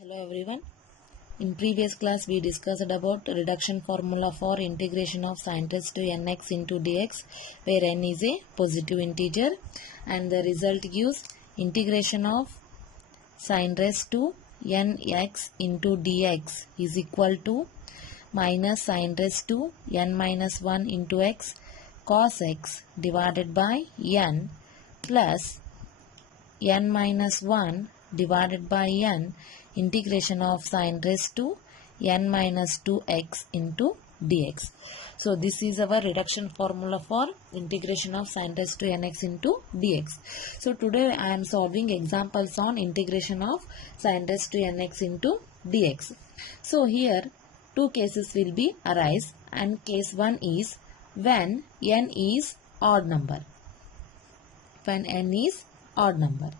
Hello everyone. In previous class we discussed about reduction formula for integration of sin raised to nx into dx where n is a positive integer and the result gives integration of sin raised to nx into dx is equal to minus sin raised to n minus 1 into x cos x divided by n plus n minus 1 divided by n integration of sin raised to n minus 2x into dx. So this is our reduction formula for integration of sin raised to nx into dx. So today I am solving examples on integration of sin raised to nx into dx. So here two cases will be arise, and case 1 is when n is odd number. When n is odd number.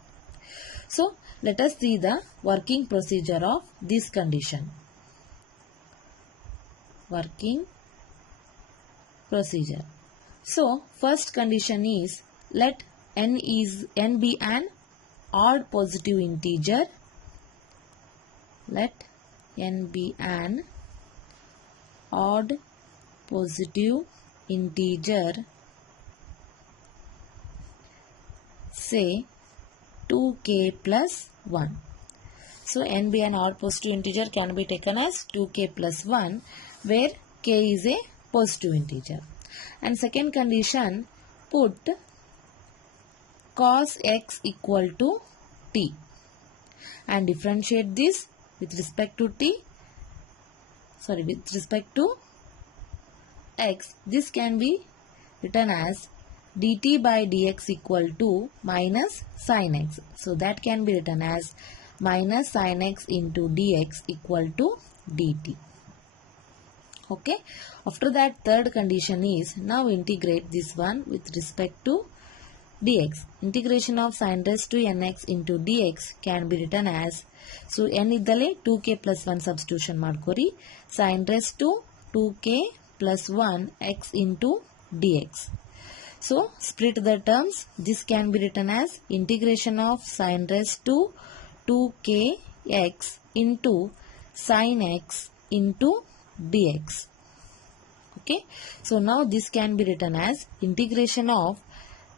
So let us see the working procedure of this condition. Working procedure. So first condition is let n be an odd positive integer. Let n be an odd positive integer, say 2k plus 1. So n be an odd positive integer can be taken as 2k plus 1 where k is a positive integer. And second condition, put cos x equal to t and differentiate this with respect to with respect to x. This can be written as dt by dx equal to minus sin x. So that can be written as minus sin x into dx equal to dt. Okay. After that, third condition is now integrate this one with respect to dx. Integration of sin raised to nx into dx can be written as, so n iddale 2k plus 1 substitution madkori, sin raised to 2k plus 1 x into dx. So split the terms. This can be written as integration of sin raised to 2k x into sin x into dx. Okay. So now this can be written as integration of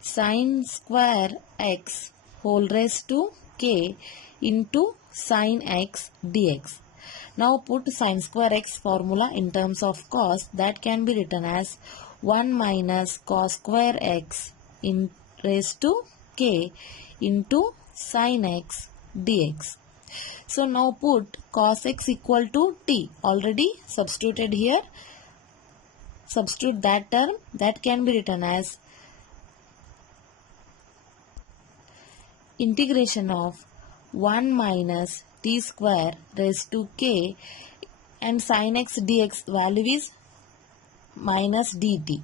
sin square x whole raised to k into sin x dx. Now put sin square x formula in terms of cos. That can be written as 1 minus cos square x in raised to k into sin x dx. So now put cos x equal to t. Already substituted here. Substitute that term. That can be written as integration of 1 minus t square raised to k and sin x dx value is minus dt.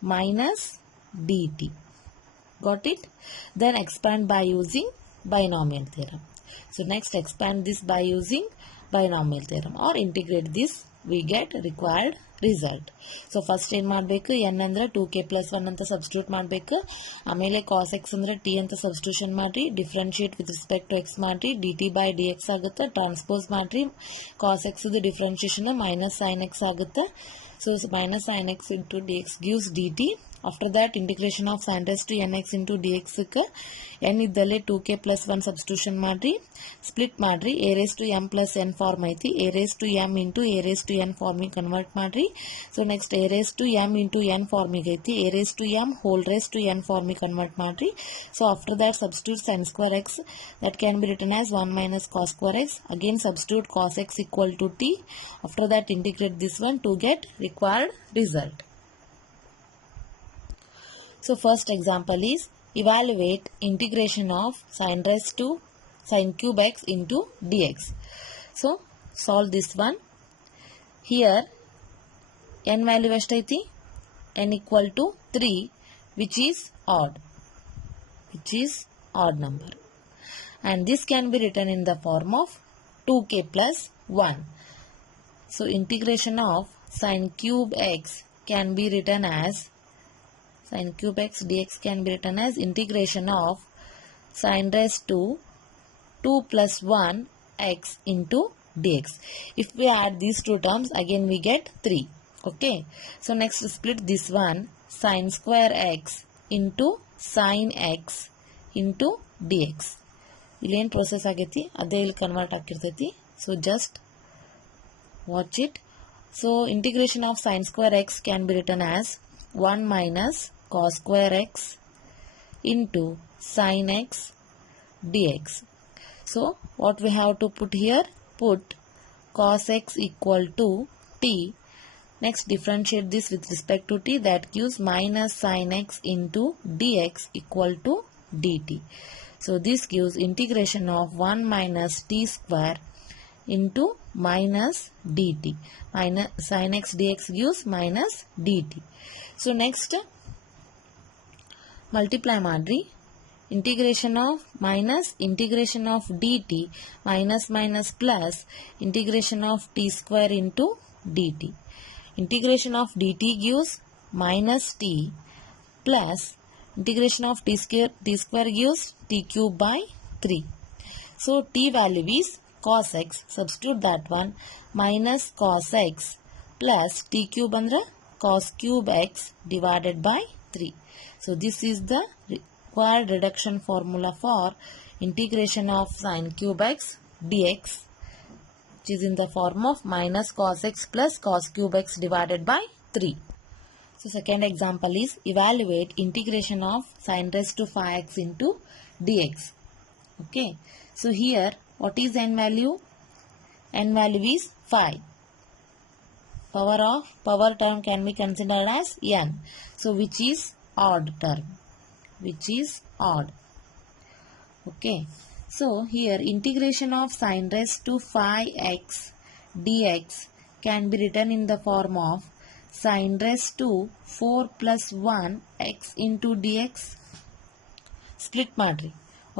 Minus dt. Got it? Then expand by using binomial theorem. So next expand this by using binomial theorem or integrate this, we get required result. So first ಏನು ಮಾಡಬೇಕು, n ಅಂದ್ರೆ 2k plus 1 ಅಂತ substitute ಮಾಡಬೇಕು. ಆಮೇಲೆ cos x ಅಂದ್ರೆ t ಅಂತ substitution ಮಾಡಿ, differentiate with respect to x ಮಾಡಿ, dt by dx ಆಗುತ್ತೆ. ಟ್ರಾನ್ಸ್ಪೋಸ್ ಮಾಡಿ, cos x ದು ಡಿಫರೆನ್ಶಿಯೇಷನ್ minus sin x ಆಗುತ್ತೆ. So minus sin x into dx gives dt. After that integration of sin raised to nx into dx n iddale 2k plus 1 substitution madri, split madri, a raised to m plus n form aiti, a raised to m into a raised to n form convert madri. So next a raised to m into n form aiti, a raised to m whole raised to n form convert madri. So after that substitute sin square x, that can be written as 1 minus cos square x. Again substitute cos x equal to t. After that integrate this one to get required result. So first example is evaluate integration of sin raised to sin cube x into dx. So solve this one. Here n value eshtaiti, n equal to 3, which is odd number, and this can be written in the form of 2k plus 1. So integration of sin cube x can be written as sin cube x dx can be written as integration of sin raised to 2 plus 1 x into dx. If we add these two terms, again we get 3. Okay. So next split this one, sin square x into sin x into dx. ಇಲ್ಲಿ ಏನು process ಆಗೈತಿ ಅದೇ ಇಲ್ಲಿ convert ಆಗಿರ್ತೈತಿ. So just watch it. So integration of sin square x can be written as 1 minus cos square x into sin x dx. So what we have to put here? Put cos x equal to t. Next differentiate this with respect to t. That gives minus sin x into dx equal to dt. So this gives integration of 1 minus t square into minus dt. Minus sin x dx gives minus dt. So next multiply madri. Integration of minus integration of dt minus minus plus integration of t square into dt. Integration of dt gives minus t plus integration of t square gives t cube by 3. So t value is cos x, substitute that one, minus cos x plus t cube andra cos cube x divided by 3. So this is the required reduction formula for integration of sin cube x dx, which is in the form of minus cos x plus cos cube x divided by 3. So second example is evaluate integration of sin raised to 5x into dx. Okay. So here what is n value? N value is 5. Power term can be considered as n. So which is odd term? Which is odd. Okay. So here integration of sin raised to 5x dx can be written in the form of sin raised to 4 plus 1 x into dx. Split madri.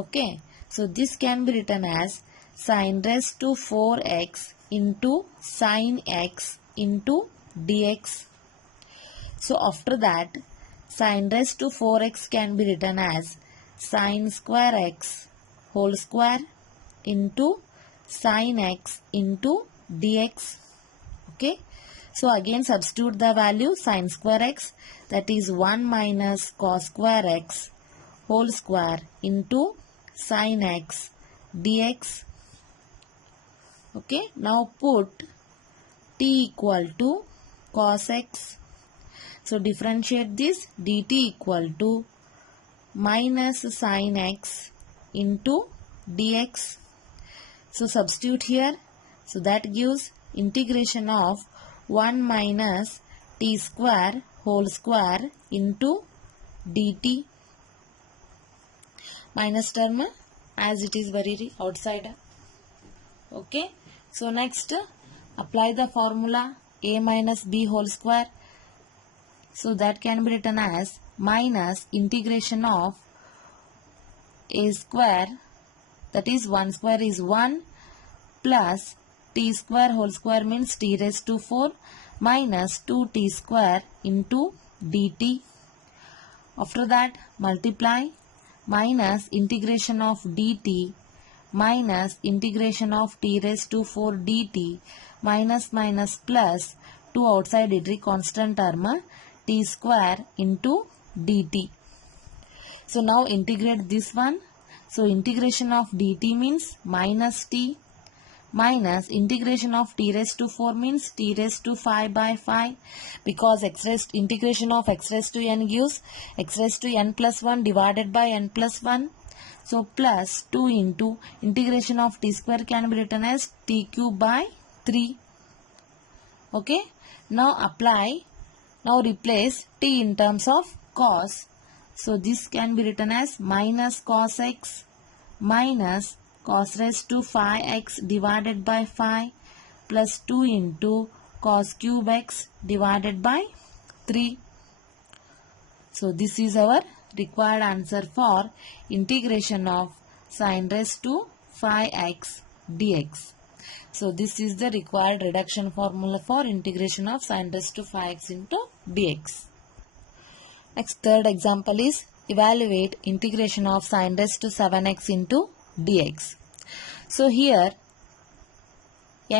Okay. So this can be written as sin raised to 4x into sin x into dx. So after that sin raised to 4x can be written as sin square x whole square into sin x into dx. Okay. So again substitute the value sin square x, that is 1 minus cos square x whole square into sin x dx. Okay. Now put t equal to cos x. So differentiate this, dt equal to minus sin x into dx. So substitute here. So that gives integration of 1 minus t square whole square into dt. Minus term as it is very outside. Okay. So next apply the formula a minus b whole square. So that can be written as minus integration of a square, that is 1 square is 1 plus t square whole square means t raised to 4 minus 2t square into dt. After that multiply minus integration of dt minus integration of t raised to 4 dt minus minus plus 2 outside degree constant term t square into dt. So now integrate this one. So integration of dt means minus t minus integration of t raised to 4 means t raised to 5 by 5, because integration of x raised to n gives x raised to n plus 1 divided by n plus 1. So plus 2 into integration of t square can be written as t cube by 3. Okay. Now apply. Now replace t in terms of cos. So this can be written as minus cos x minus cos raised to 5x divided by 5 plus 2 into cos cube x divided by 3. So this is our required answer for integration of sin raised to 5x dx. So this is the required reduction formula for integration of sin raised to 5x into dx. Next third example is evaluate integration of sin raised to 7x into dx. So here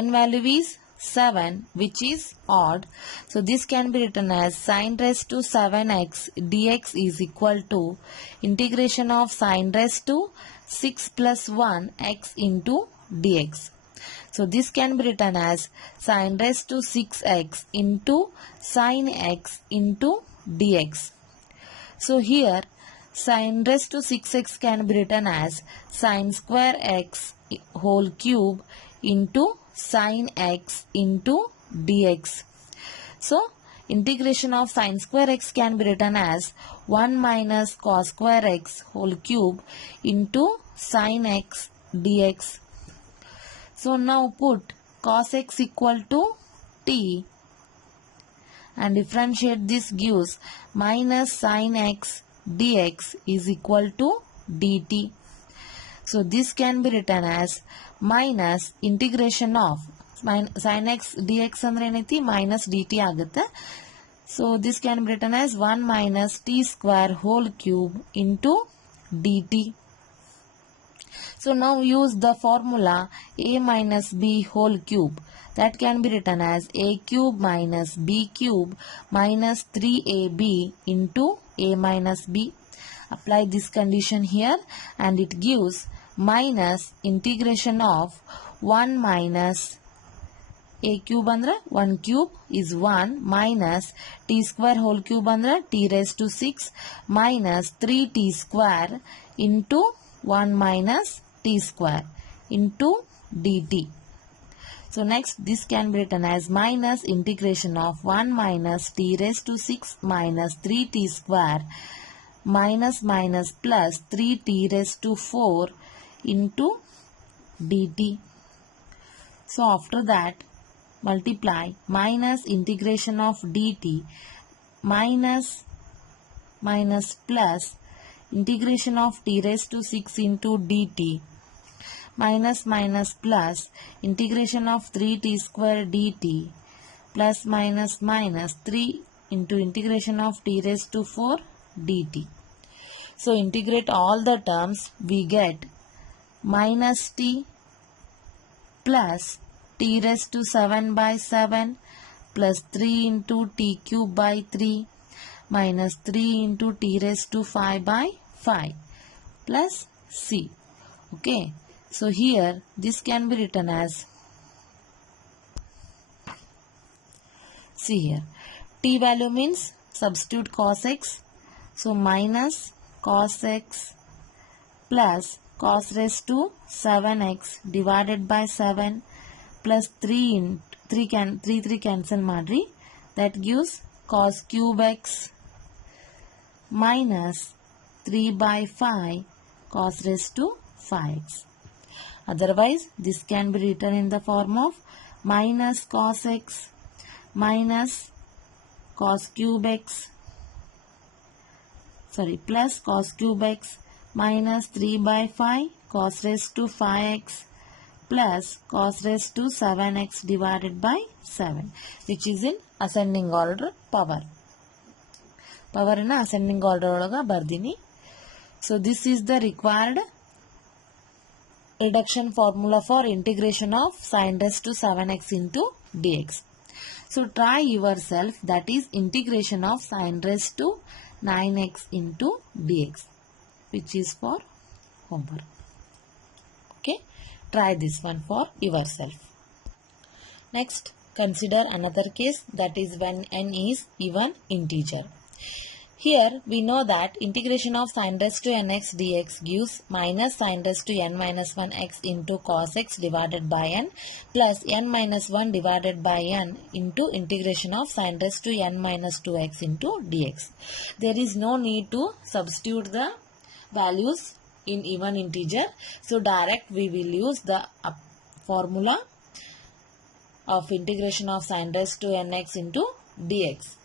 n value is 7, which is odd. So this can be written as sin raised to 7x dx is equal to integration of sin raised to 6 plus 1 x into dx. So this can be written as sin raised to 6x into sin x into dx. So here sin raised to 6x can be written as sin square x whole cube into sin x into dx. So integration of sin square x can be written as 1 minus cos square x whole cube into sin x dx. So now put cos x equal to t and differentiate, this gives minus sin x dx is equal to dt. So this can be written as minus integration of sin x dx andre enaiti minus dt agutte. So this can be written as 1 minus t square whole cube into dt. So now use the formula a minus b whole cube. That can be written as a cube minus b cube minus 3ab into a minus b. Apply this condition here and it gives minus integration of 1 minus a cube andre 1 cube is 1 minus t square whole cube andre t raised to 6 minus 3t square into 1 minus t square into dt. So next this can be written as minus integration of 1 minus t raised to 6 minus 3t square minus minus plus 3t raised to 4 into dt. So after that multiply minus integration of dt minus plus integration of t raised to 6 into dt minus plus integration of 3t square dt plus minus 3 into integration of t raised to 4 dt. So integrate all the terms, we get minus t plus t raised to 7 by 7 plus 3 into t cube by 3 minus 3 into t raised to 5 by 5 plus c. Okay. So here this can be written as, see here, t value means substitute cos x. So minus cos x plus cos raised to 7x divided by 7 plus 3 cancel madri, that gives cos cube x minus 3 by 5 cos raised to 5x. Otherwise, this can be written in the form of minus cos x minus cos cube x, plus cos cube x minus 3 by 5 cos raised to 5x plus cos raised to 7x divided by 7, which is in ascending order power. Power in ascending order olaga bardini. So this is the required reduction formula for integration of sin raised to 7x into dx. So try yourself, that is integration of sin raised to 9x into dx, which is for homework. Okay, try this one for yourself. Next, consider another case, that is when n is even integer. Here we know that integration of sin raised to nx dx gives minus sin raised to n minus 1 x into cos x divided by n plus n minus 1 divided by n into integration of sin raised to n minus 2 x into dx. There is no need to substitute the values in even integer. So direct we will use the formula of integration of sin raised to nx into dx.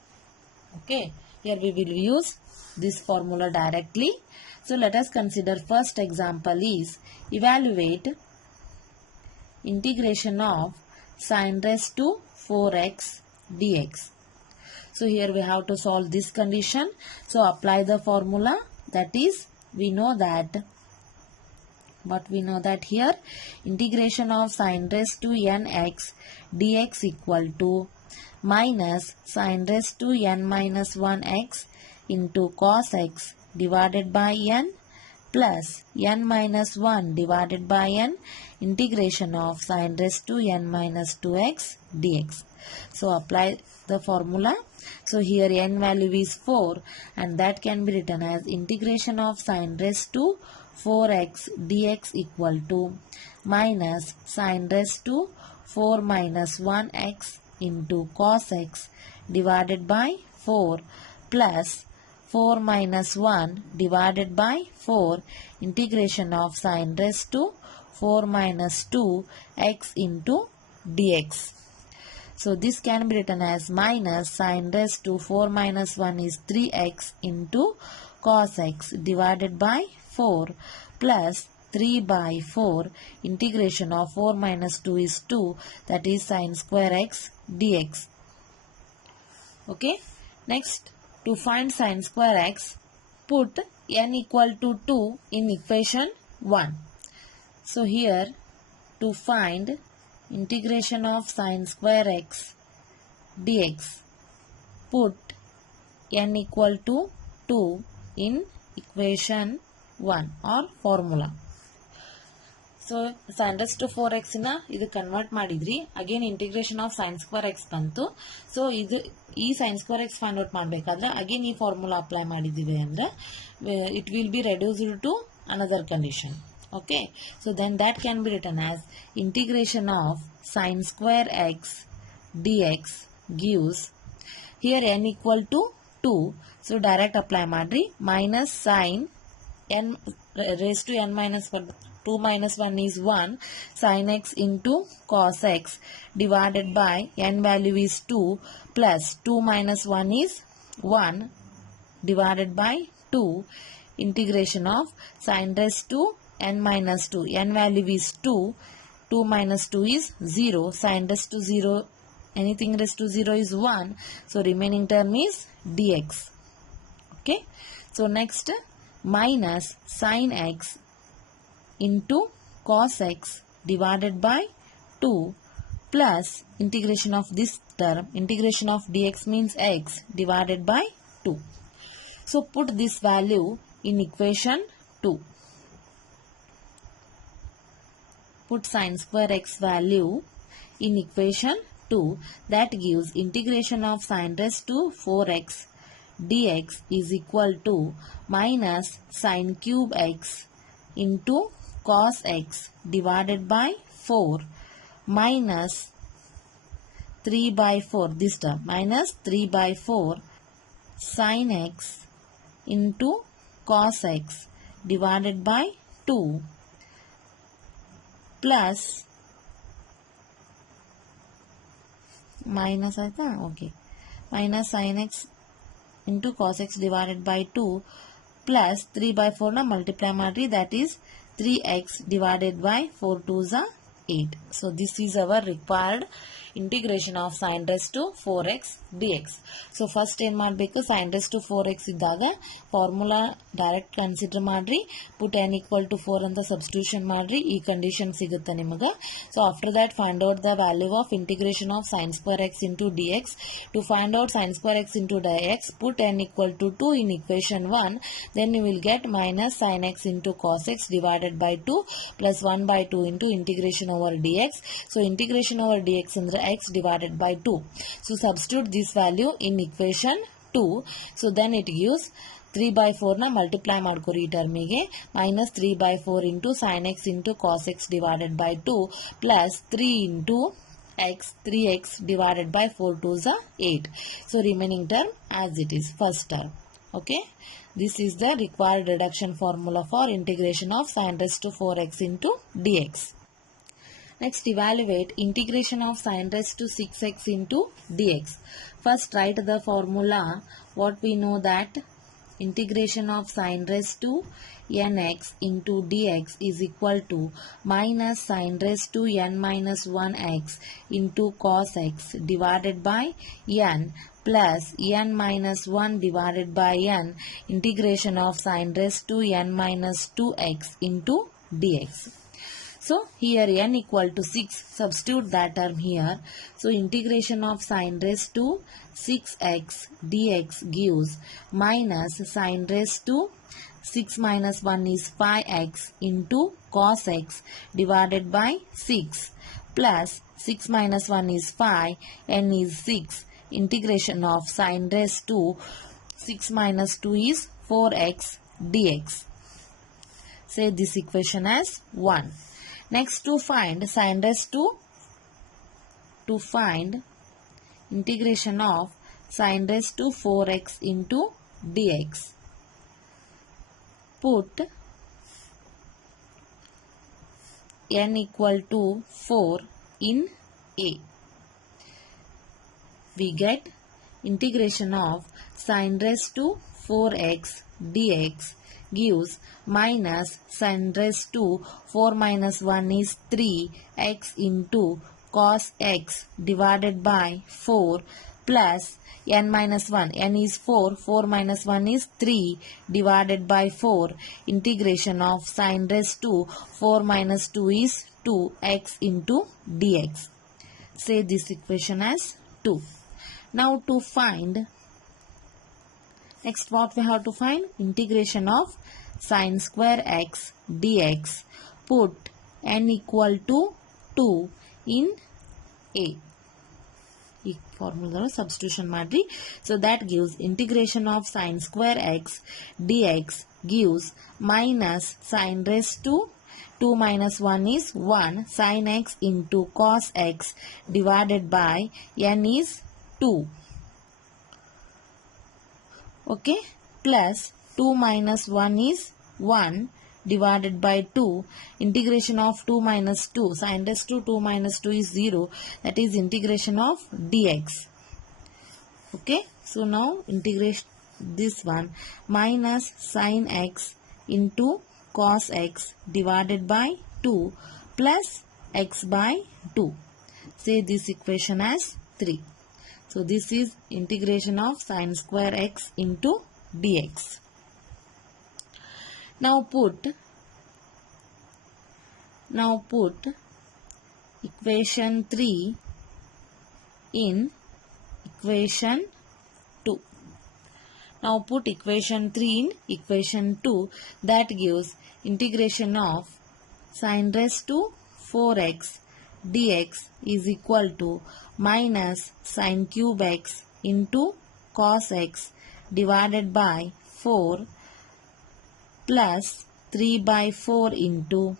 Okay. Here we will use this formula directly. So let us consider first example is evaluate integration of sin raised to 4x dx. So here we have to solve this condition. So apply the formula, that is we know that what we know that here integration of sin raised to nx dx equal to minus sin raised to n minus 1x into cos x divided by n plus n minus 1 divided by n integration of sin raised to n minus 2x dx. So apply the formula. So here n value is 4 and that can be written as integration of sin raised to 4x dx equal to minus sin raised to 4 minus 1x into cos x divided by 4 plus 4 minus 1 divided by 4 integration of sin raised to 4 minus 2 x into dx. So this can be written as minus sin raised to 4 minus 1 is 3x into cos x divided by 4 plus 3 by 4 integration of 4 minus 2 is 2, that is sin square x dx. Okay. Next, to find sin square x, put n equal to 2 in equation 1. So here to find integration of sin square x dx, put n equal to 2 in equation 1 or formula. So sin raised to 4x ನ ಇದು convert ಮಾಡಿದ್ರಿ, again integration of sin square x ಬಂತು. So ಇದು ಈ sin square x find out ಮಾಡಬೇಕಾದ್ರೆ again ಈ formula apply ಮಾಡಿದ್ದೀವಿ ಅಂದ್ರೆ it will be reduced to another condition. Okay, so then that can be written as integration of sin square x dx gives, here n equal to 2, so direct apply madri, minus sin n raised to n minus 1, 2 minus 1 is 1, sin x into cos x divided by n value is 2 plus 2 minus 1 is 1 divided by 2 integration of sin raised to n minus 2, n value is 2, 2 minus 2 is 0, sin raised to 0, anything raised to 0 is 1, so remaining term is dx. Okay, so next minus sin x into cos x divided by 2 plus integration of this term, integration of dx means x divided by 2. So put this value in equation 2. Put sin square x value in equation 2, that gives integration of sin raised to 4x dx is equal to minus sin cube x into cos x divided by 4 minus 3 by 4, this term minus 3 by 4 sin x into cos x divided by 2 plus minus okay, minus sin x into cos x divided by 2 plus 3 by 4 na multiply madri, that is 3x divided by 4 2s are 8. So this is our required integration of sin raised to 4x dx. So first ಏನು ಮಾಡಬೇಕು, sin raised to 4x ಇದ್ದಾಗ formula direct consider ಮಾಡ್ರಿ, put n equal to 4 ಅಂತ substitution ಮಾಡ್ರಿ, ಈ condition ಸಿಗುತ್ತೆ ನಿಮಗೆ. So after that find out the value of integration of sin square x into dx. To find out sin square x into dx, put n equal to 2 in equation 1, then you will get minus sin x into cos x divided by 2 plus 1 by 2 into integration over dx. So integration over dx ಅಂದ್ರೆ x divided by 2. So substitute this value in equation 2. So then it gives 3 by 4 na multiply ಮಾಡ್ಕೊರಿ ಈ ಟರ್ಮಿಗೆ, minus 3 by 4 into sin x into cos x divided by 2 plus 3 into x, 3x divided by 4 2s are 8. So remaining term as it is, first term. Okay, this is the required reduction formula for integration of sin raised to 4x into dx. Next, evaluate integration of sin raised to 6x into dx. First write the formula. What we know that integration of sin raised to nx into dx is equal to minus sin raised to n minus 1x into cos x divided by n plus n minus 1 divided by n integration of sin raised to n minus 2x into dx. So here n equal to 6, substitute that term here. So integration of sin raised to 6x dx gives minus sin raised to 6 minus 1 is 5x into cos x divided by 6 plus 6 minus 1 is 5, n is 6. Integration of sin raised to 6 minus 2 is 4x dx. Say this equation as 1. Next, to find sin raised to find integration of sin raised to 4x into dx. Put n equal to 4 in a. We get integration of sin raised to 4x dx gives minus sin raised to 4 minus 1 is 3x into cos x divided by 4 plus n minus 1, n is 4, 4 minus 1 is 3 divided by 4. Integration of sin raised to 4 minus 2 is 2x into dx. Say this equation as 2. Now to find, next what we have to find? Integration of sin square x dx. Put n equal to 2 in a. Formula substitution madri. So that gives integration of sin square x dx gives minus sin raised to 2 minus 1 is 1 sin x into cos x divided by n is 2. Okay, plus 2 minus 1 is 1 divided by 2. Integration of 2 minus 2, sin raised to 2 minus 2 is 0. That is integration of dx. Okay, so now integrate this one, minus sin x into cos x divided by 2 plus x by 2. Say this equation as 3. So this is integration of sin square x into dx. Now put equation 3 in equation 2. Now put equation 3 in equation 2. That gives integration of sin raised to 4x dx is equal to minus sin cube x into cos x divided by 4 plus 3 by 4 into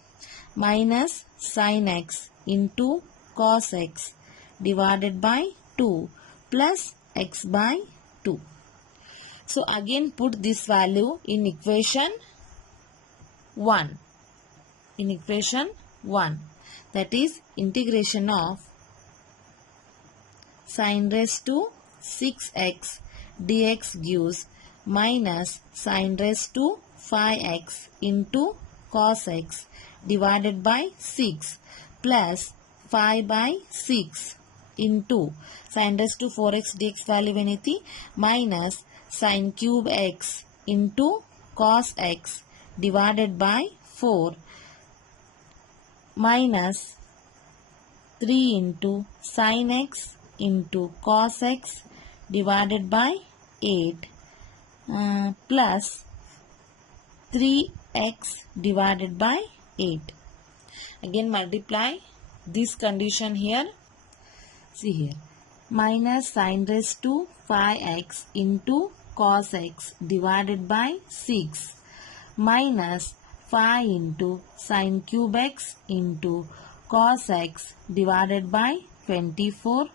minus sin x into cos x divided by 2 plus x by 2. So again put this value in equation 1. In equation 1, that is integration of sin raised to 6x dx gives minus sin raised to 5x into cos x divided by 6 plus 5 by 6 into sin raised to 4x dx value veniti minus sin cube x into cos x divided by 4 minus 3 into sin x into cos x divided by 8 plus 3x divided by 8. Again multiply this condition here. See here, minus sin raised to 5x into cos x divided by 6 minus 5 into sin cube x into cos x divided by 24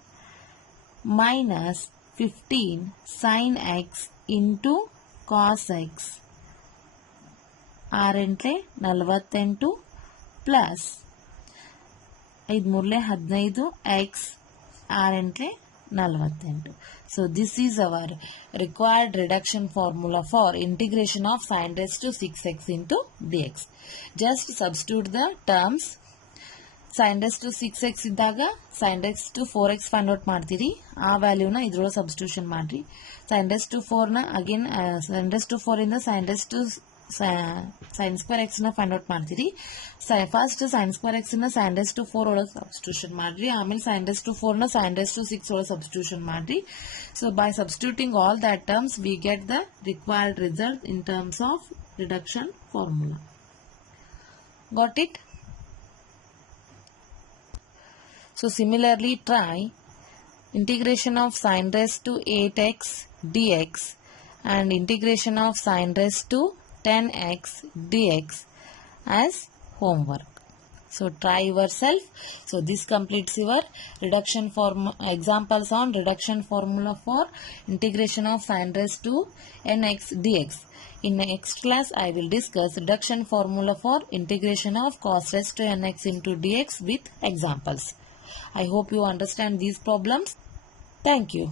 minus 15 sin x into cos x ಆರೆಂಟ್ಲೆ 48 plus 5 ಮೂರಲೆ 15 x ಆರೆಂಟ್ಲೆ 48. So this is our required reduction formula for integration of sin raised to 6x into dx. Just substitute the terms. sin raised to 6x ಇದ್ದಾಗ sin raised to 4x find out ಮಾಡ್ತೀರಿ. ಆ ವ್ಯಾಲ್ಯೂನ ಇದ್ರೊಳಗೆ substitution ಮಾಡ್ರಿ. sin raised to 4 ನ again sin raised to 4 ಇಂದ sin raised to sin square x na find out ಮಾಡ್ತೀರಿ. First sin square x na sin raised to 4 ಒಳಗೆ substitution ಮಾಡ್ರಿ. ಆಮೇಲೆ sin raised to 4 na sin raised to 6 ಒಳಗೆ substitution ಮಾಡ್ರಿ. So by substituting all that terms we get the required result in terms of reduction formula. Got it? So similarly try integration of sin raised to 8x dx and integration of sin raised to 10x dx as homework. So try yourself. So this completes your reduction examples on reduction formula for integration of sin raised to nx dx. In next class I will discuss reduction formula for integration of cos raised to nx into dx with examples. I hope you understand these problems. Thank you.